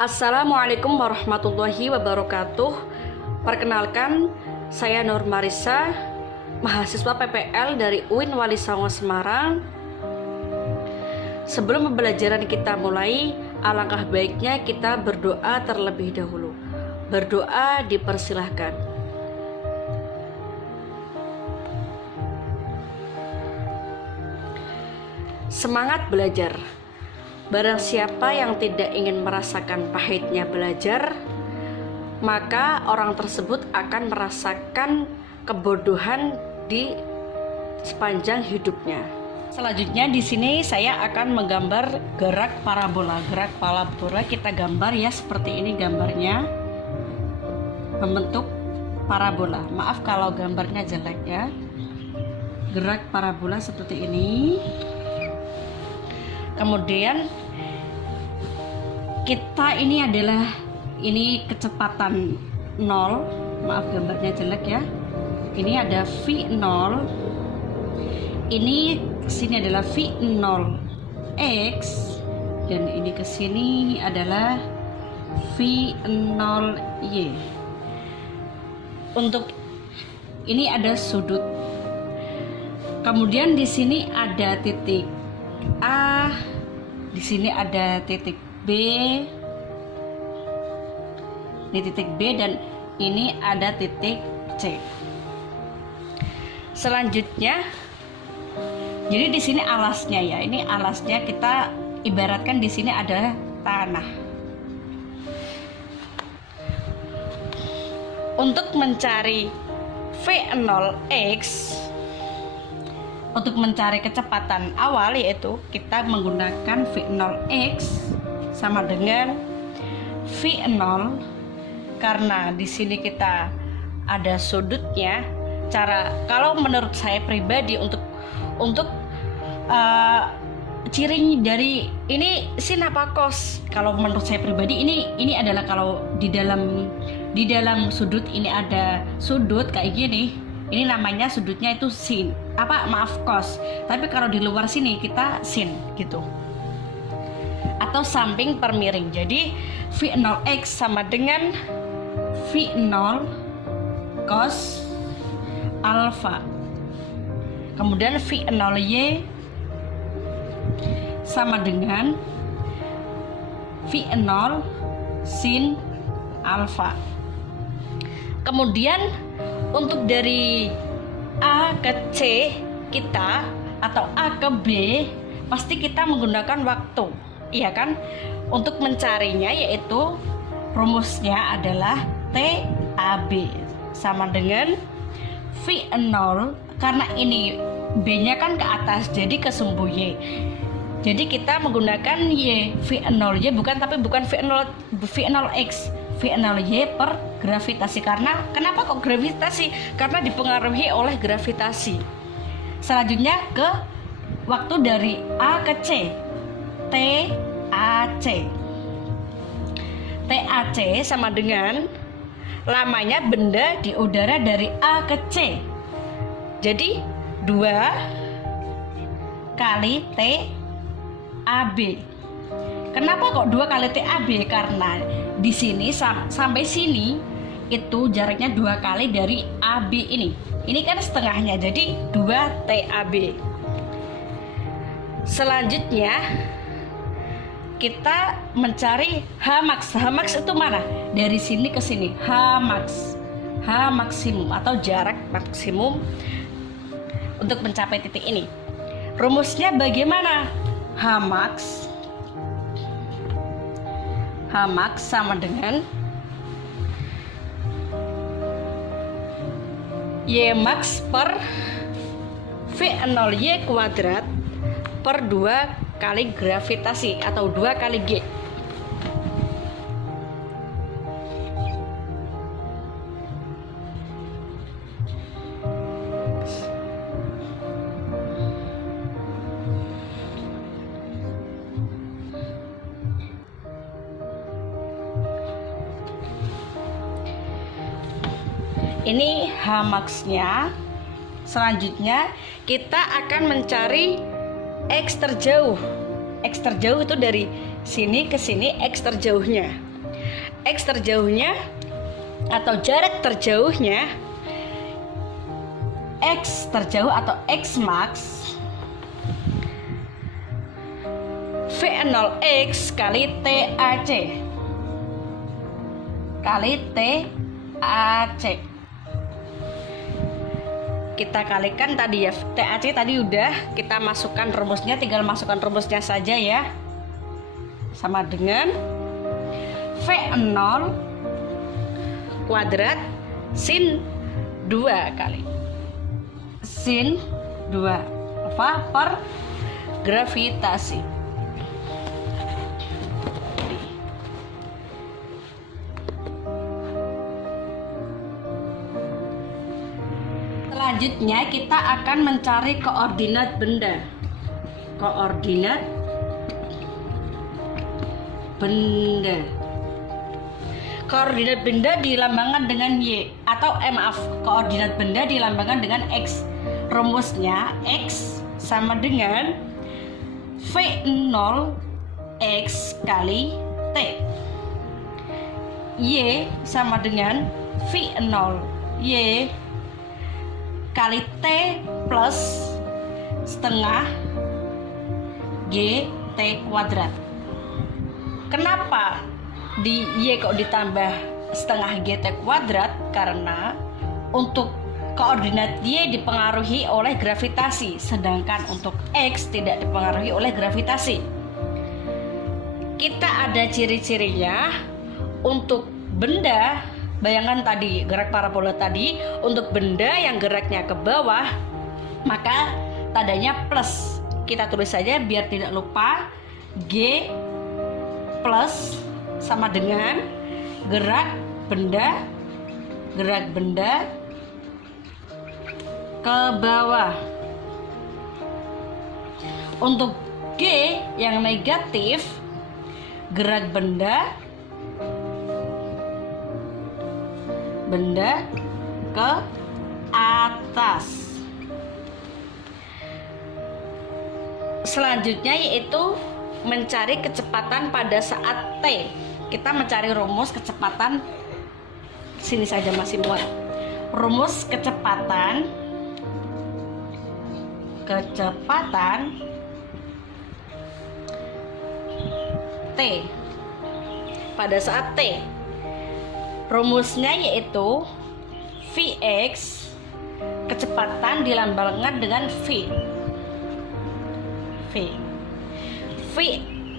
Assalamualaikum warahmatullahi wabarakatuh. Perkenalkan, saya Nur Marisa, mahasiswa PPL dari UIN Wali Songo Semarang. Sebelum pembelajaran kita mulai, alangkah baiknya kita berdoa terlebih dahulu. Berdoa dipersilahkan. Semangat belajar. Barang siapa yang tidak ingin merasakan pahitnya belajar, maka orang tersebut akan merasakan kebodohan di sepanjang hidupnya. Selanjutnya di sini saya akan menggambar gerak parabola. Gerak parabola kita gambar ya, seperti ini gambarnya. Membentuk parabola. Maaf kalau gambarnya jelek ya. Gerak parabola seperti ini. Kemudian kita ini kecepatan 0. Maaf gambarnya jelek ya. Ini ada V0. Ini kesini adalah V0X, dan ini kesini adalah V0Y. Untuk ini ada sudut. Kemudian di sini ada titik A, di sini ada titik B, ini titik B, dan ini ada titik C. Selanjutnya, jadi di sini alasnya ya, ini alasnya kita ibaratkan di sini ada tanah. Untuk mencari V0X, untuk mencari kecepatan awal, yaitu kita menggunakan V0X sama dengan V0, karena di sini kita ada sudutnya. Kalau menurut saya pribadi untuk ciri dari ini sin apa cos, kalau menurut saya pribadi ini adalah kalau di dalam sudut ini ada sudut kayak gini, ini namanya sudutnya itu sin, cos. Tapi kalau di luar sini kita sin gitu. Atau samping per miring. Jadi V0X sama dengan V0 cos alfa. Kemudian V0Y sama dengan V0 sin alfa. Kemudian untuk dari A ke C kita, atau A ke B, pasti kita menggunakan waktu, iya kan? Untuk mencarinya yaitu rumusnya adalah TAB sama dengan V0, karena ini B-nya kan ke atas, jadi kesumbu Y. Jadi kita menggunakan Y, V0Y bukan V0X, V0Y per gravitasi. Kenapa kok gravitasi? Karena dipengaruhi oleh gravitasi. Selanjutnya ke waktu dari A ke C, TAC. TAC sama dengan lamanya benda di udara dari A ke C. Jadi 2 kali TAB. Kenapa kok 2 kali TAB? Karena di sini sampai sini itu jaraknya 2 kali dari AB ini. Ini kan setengahnya, jadi 2 TAB. Selanjutnya kita mencari Hmax. Hmax itu mana? Dari sini ke sini. Hmax, H maksimum atau jarak maksimum untuk mencapai titik ini. Rumusnya bagaimana? Hmax sama dengan Ymax per V0Y kuadrat per 2 kali gravitasi atau 2 kali G. Ini Hmax-nya. Selanjutnya kita akan mencari X terjauh. X terjauh itu dari sini ke sini, X terjauhnya. X terjauhnya atau jarak terjauhnya, X terjauh atau X max V0X kali TAC kali TAC. Kita kalikan tadi ya, TAC tadi udah kita masukkan rumusnya, tinggal masukkan rumusnya saja ya. Sama dengan V0 kuadrat sin 2 kali sin 2 apa per gravitasi. Selanjutnya kita akan mencari koordinat benda. Koordinat benda. Koordinat benda dilambangkan dengan Y atau koordinat benda dilambangkan dengan X. Rumusnya X sama dengan V0X kali T. Y sama dengan V0Y kali T plus setengah GT kuadrat. Kenapa di Y kok ditambah setengah GT kuadrat? Karena untuk koordinat Y dipengaruhi oleh gravitasi, sedangkan untuk X tidak dipengaruhi oleh gravitasi. Kita ada ciri-cirinya. Untuk benda, bayangkan tadi gerak parabola tadi, untuk benda yang geraknya ke bawah maka tandanya plus. Kita tulis saja biar tidak lupa, G plus sama dengan gerak benda ke bawah. Untuk G yang negatif, gerak benda ke atas. Selanjutnya yaitu mencari kecepatan pada saat T. Kita mencari rumus kecepatan, sini saja masih muat. Rumus kecepatan T pada saat T. Rumusnya yaitu Vx, kecepatan dilambangkan dengan V.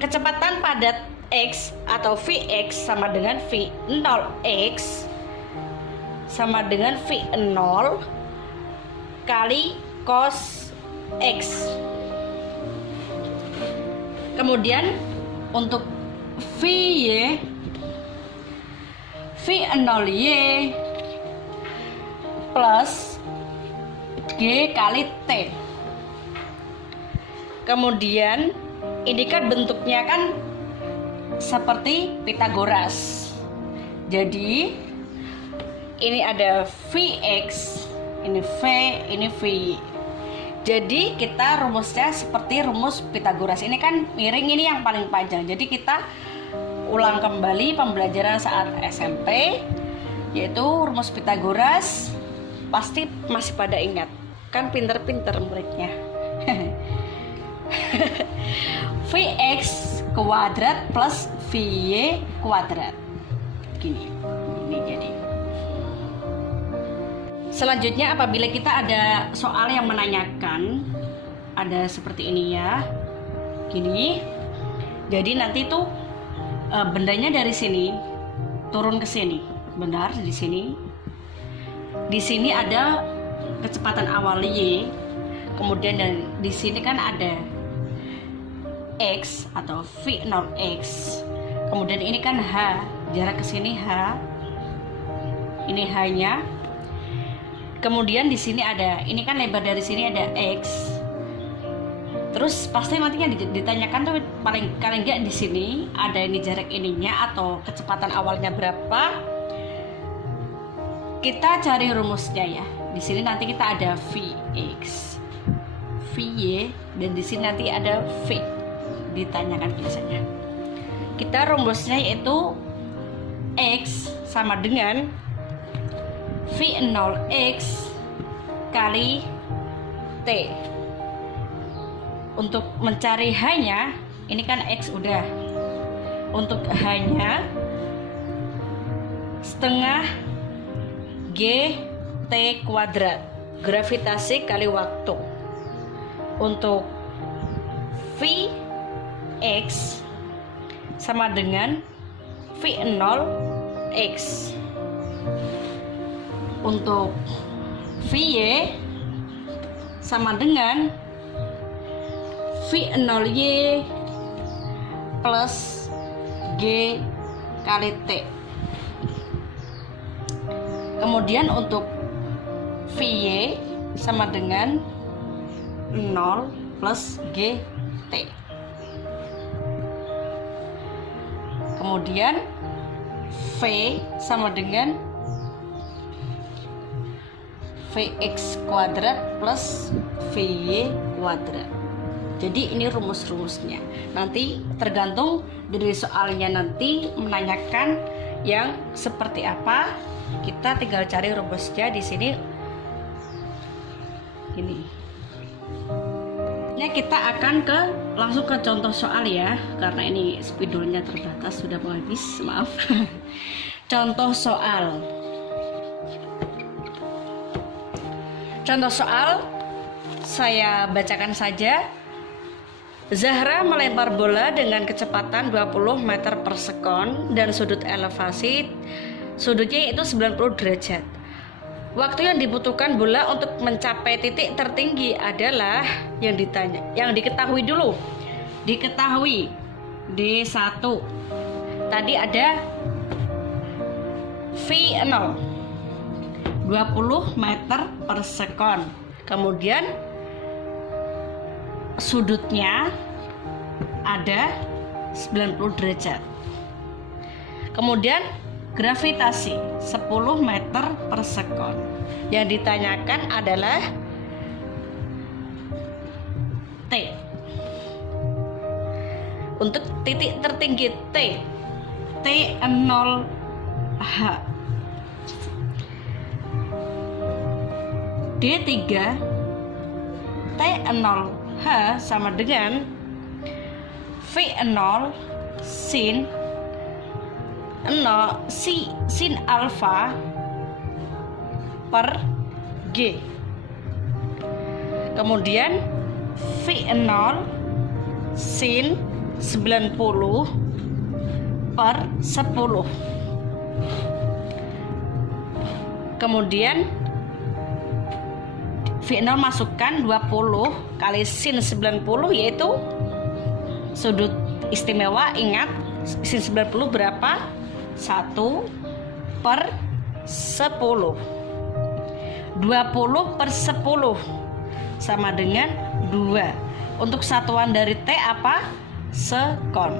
Kecepatan pada X atau Vx sama dengan V0X sama dengan V0 kali cos X. Kemudian untuk V0Y plus G kali T. Kemudian ini kan bentuknya kan seperti Pitagoras. Jadi ini ada Vx, ini V, ini V. Jadi kita rumusnya seperti rumus Pitagoras. Ini kan miring, ini yang paling panjang. Jadi kita ulang kembali pembelajaran saat SMP, yaitu rumus Pitagoras. Pasti masih pada ingat. Kan pinter-pinter muridnya. Vx kuadrat plus Vy kuadrat. Gini. Ini jadi. Selanjutnya apabila kita ada soal yang menanyakan, ada seperti ini ya. Gini. Jadi nanti tuh bendanya dari sini turun ke sini. Benar, di sini. Di sini ada kecepatan awal Y. Kemudian di sini kan ada X atau V0X. Kemudian ini kan H, jarak ke sini H. Ini H-nya. Kemudian di sini ada, ini kan lebar dari sini ada X. Terus pasti nantinya ditanyakan tuh paling enggak di sini ada ini jarak ininya atau kecepatan awalnya berapa. Kita cari rumusnya ya. Di sini nanti kita ada Vx, Vy, dan di sini nanti ada V. Ditanyakan biasanya. Kita rumusnya yaitu X sama dengan V0X kali T. Untuk mencari H-nya, ini kan X udah. Untuk H-nya setengah G T kuadrat, gravitasi kali waktu. Untuk V X sama dengan V0X. Untuk VY sama dengan V0Y plus G kali T. Kemudian untuk VY sama dengan 0 plus G T. Kemudian V sama dengan Vx kuadrat plus Vy kuadrat. Jadi ini rumus-rumusnya. Nanti tergantung dari soalnya nanti menanyakan yang seperti apa, kita tinggal cari rumusnya di sini. Ini. Ya, kita akan langsung ke contoh soal ya, karena ini spidolnya terbatas, sudah mau habis, maaf. Contoh soal. Contoh soal saya bacakan saja. Zahra melempar bola dengan kecepatan 20 meter per sekon dan sudut elevasi sudutnya yaitu 90 derajat. Waktu yang dibutuhkan bola untuk mencapai titik tertinggi adalah yang diketahui dulu. Diketahui D1. Tadi ada V0 20 meter per sekon. Kemudian sudutnya ada 90 derajat. Kemudian gravitasi 10 meter per sekon. Yang ditanyakan adalah T. Untuk titik tertinggi T0H. D3 T0H sama dengan V0 sin alfa per G. Kemudian V0 sin 90 per 10. Kemudian V0 masukkan 20 kali sin 90 yaitu sudut istimewa. Ingat sin 90 berapa? 1 per 10. 20 per 10 sama dengan 2. Untuk satuan dari T apa? Sekon.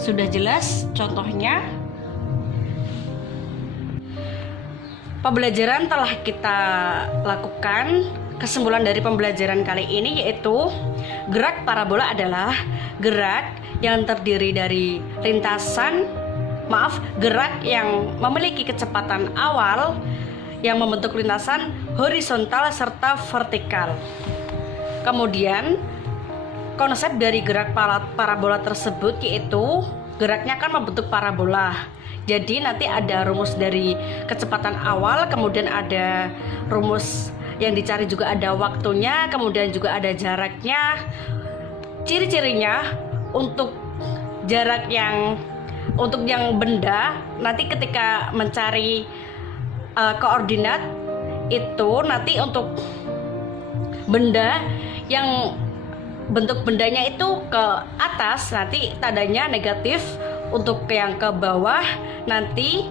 Sudah jelas contohnya. Pembelajaran telah kita lakukan. Kesimpulan dari pembelajaran kali ini yaitu gerak parabola adalah gerak yang terdiri dari gerak yang memiliki kecepatan awal yang membentuk lintasan horizontal serta vertikal. Kemudian konsep dari gerak parabola tersebut yaitu geraknya akan membentuk parabola. Jadi nanti ada rumus dari kecepatan awal, kemudian ada rumus yang dicari juga ada waktunya, kemudian juga ada jaraknya. Ciri-cirinya untuk jarak untuk yang benda, nanti ketika mencari koordinat itu nanti untuk benda yang bentuk bendanya itu ke atas nanti tandanya negatif, untuk yang ke bawah nanti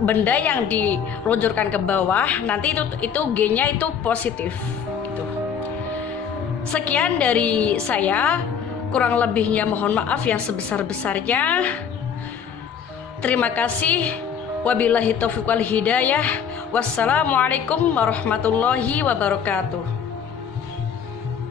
benda yang diluncurkan ke bawah nanti itu G-nya itu positif gitu. Sekian dari saya, kurang lebihnya mohon maaf yang sebesar-besarnya. Terima kasih. Wabillahi taufiq wal hidayah. Wassalamualaikum warahmatullahi wabarakatuh.